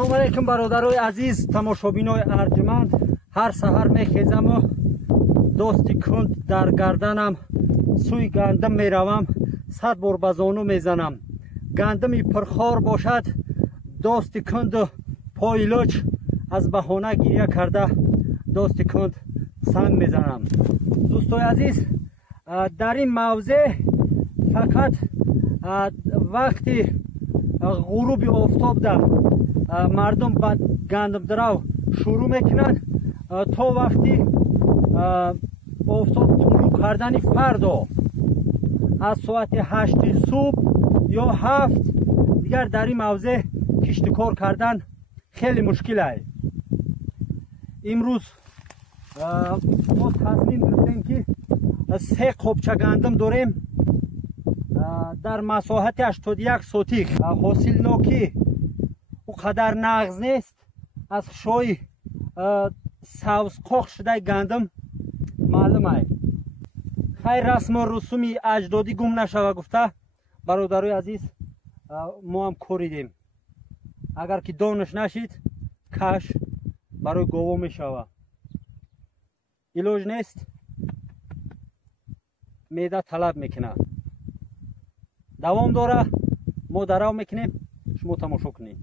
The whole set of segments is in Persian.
салом алейкум бародарои азиз, тамошобинои арҷманд. ҳар саҳар мехезаму дости кунд дар гарданам сӯи гандум меравам, 100 бор ба зону мезанам. гандуми пурхор бошад, дости кунду поилуч аз баҳона гирья карда дости кунд санг мезанам. дӯстои азиз, дар ин мавзеъ фақат вақти ғуруби офтобда мардум ба гандумдарав шурӯъ мекунанд то вақти офтоб тулӯ кардани фардо аз соати 8 субҳ ё 7 дигар дар ин мавзеъ киштикор кардан хеле мушкил аст. имрӯз мо тасмим гирифтем ки 3 қопча гандум дорем дар масоҳати 81 сотих. ҳосилнокӣ у қадар нағз нест. аз хушои савзқоқ шудаи гандум маълум аст. хайр расму русуми аҷдодӣ гум нашава гуфта бародарои азиз мо ҳам коридем. агар ки донаш нашид каш барои гово мешава. илоҷ нест, меъда талаб мекунад. давом дора, мо дарав мекунем, шумо тамошо кунед.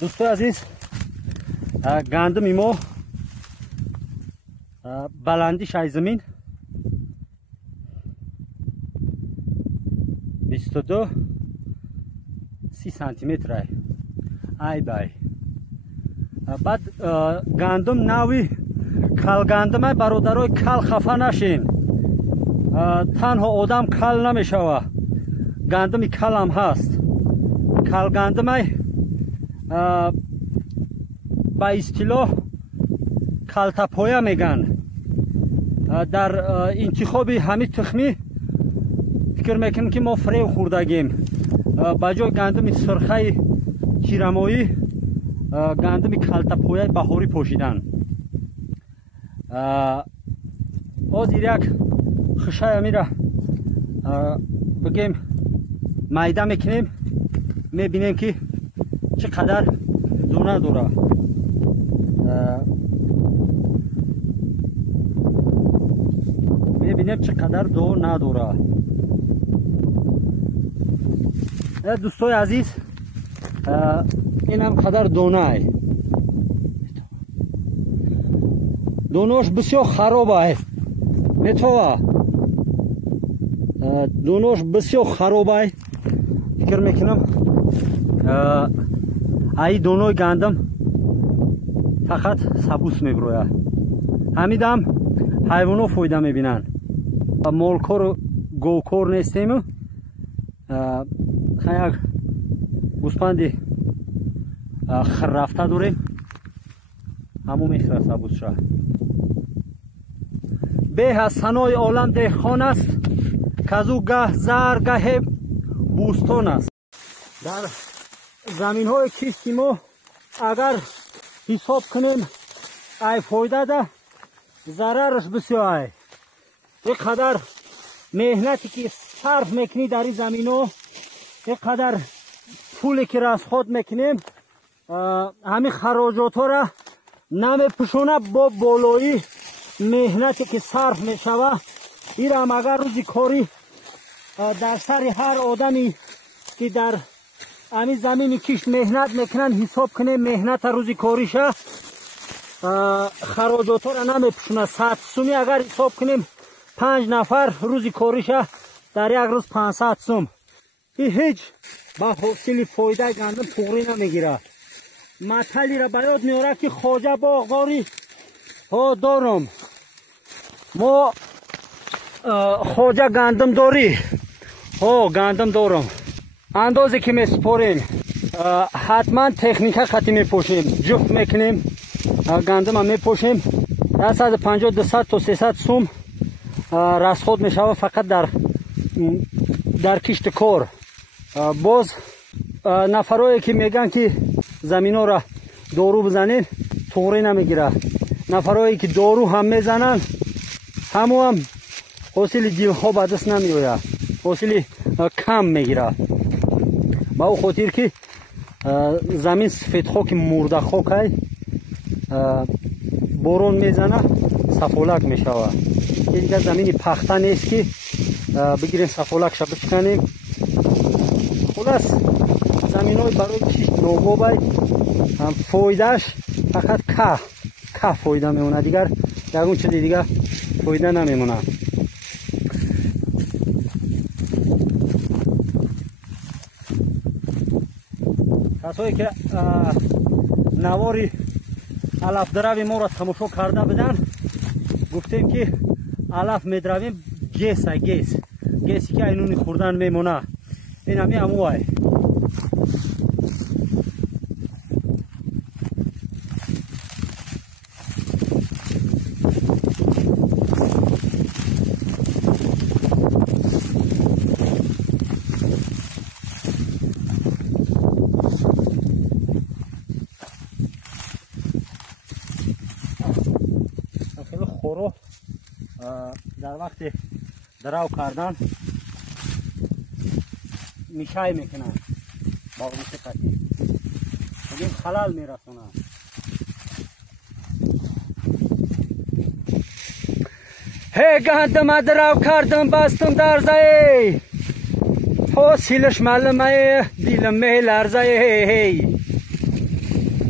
дӯстои азиз, гандуми мо баландиш аз замин 22-30 сантиметр аст. ай бай. баъд гандум нави калгандум аст. бародарои кал хафа нашин. танҳо одам кал намешава, гандуми калам ҳаст. калгандум аст. ба истилоҳ калтапоя меган. дар интихоби ҳамин тухмӣ фикр мекунем ки мо фрев хӯрдагем. ба ҷои гандуми сурхаи тирамоӣ гандуми калтапояи баҳорӣ пошидан. ҳозир як хушай амира бигем майда мекунем, мебинем ки чӣ қадар дона дора. мебинем чӣ қадар дона дора. дӯстои азиз, инам қадар дона аст. донош бисёр хароб аст. метова донош бисёр хароб аст. фикр мекунам ай донои гандум фақат сабус мебирояд. ҳамидам ҳайвонот фоида мебинанд. молкору говкор нестему. як гӯспанди хиррафта дорем, ҳамон мехӯрад сабусша. беҳ аз санои олам деҳқон аст, казу гаҳ зар гаҳе бӯстон аст. дар заминҳои кишти мо агар ҳисоб кунем ай фоида да зарараш бисёр аст. ин қадар меҳнате ки сарф мекунӣ дар ин заминҳо, ин қадар пуле ки расход мекунем, ҳамин хароҷотҳоро намепӯшона бо болои меҳнате ки сарф мешава. инам агар рӯзи корӣ дар сари ҳар одами ки дар ҳамин замини кишт меҳнат мекунанд ҳисоб кунем меҳната рӯзи кориша хароҷотҳоро намепӯшонад. 100 сӯми агар ҳисоб кунем 5 نفر روزی کاریشه در یک روز 500 سوم. این هیچ با حاصل فایده گندم توغری نمیگیره. مطلی را بیاد میاره که خواجه باغداری ها دارم. ما خواجه گندم داری ها گندم دارم. اندازه که میسپاریم حتما تکنیکه خطی میپوشیم، جفت میکنیم، گندم هم میپوشیم. 150 تا 300 سوم رسخود میشود فقط در کشت کار. باز نفرایی که میگن که زمین ها را دارو بزنین توغری نمیگیره. نفرایی که دارو هم میزنن همو هم حاصل دیو ها به دست نمیآید، حاصل کم میگیره. با او خاطر که زمین سفید خاک مرده خاک های بارون میزنه سفولک میشود. این دیگه زمین پخته نیست که بگیریم سفولکش بشکنیم. خلاص زمین های برای کشت ناگوبه فایدهش فقط که فایده میمونه، دیگر در اون چیز دیگه فایده نمیمونه. کسایی که نواری علف دروی ما را تماشا کرده بدن گفتیم که علف میدرویم گیسی که اینونی خوردن میمونه. این همی هموه خورو در وقت درو کردن میشای میکنن با میشه قطعی بگیم خلال میرسونن. هی گندم درو کردم بستم در زی حاصلش معلومه دیلم میلرزه. هی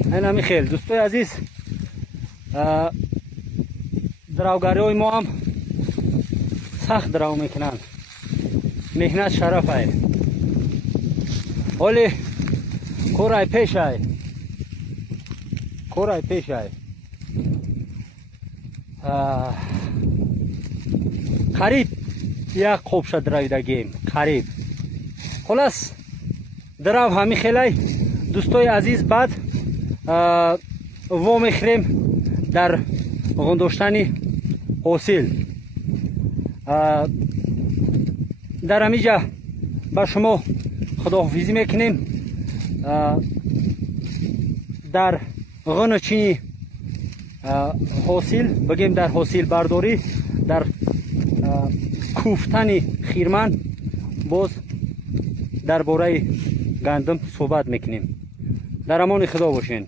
این همی خیل دوستای عزیز دروگاری های ما هم سخت درو میکنن، مهنت شرف های ولی کورای پیش های قریب یک خوب شد درویدگیم قریب. خلاص درو همی خیلی دوستای عزیز بعد و میخریم در غنداشتن حاصل. در همیجا با شما خداحافظی میکنیم. در غنچینی حاصل بگیم در حاصل برداری در کوفتن خیرمن باز درباره گندم صحبت میکنیم. در امان خدا باشین.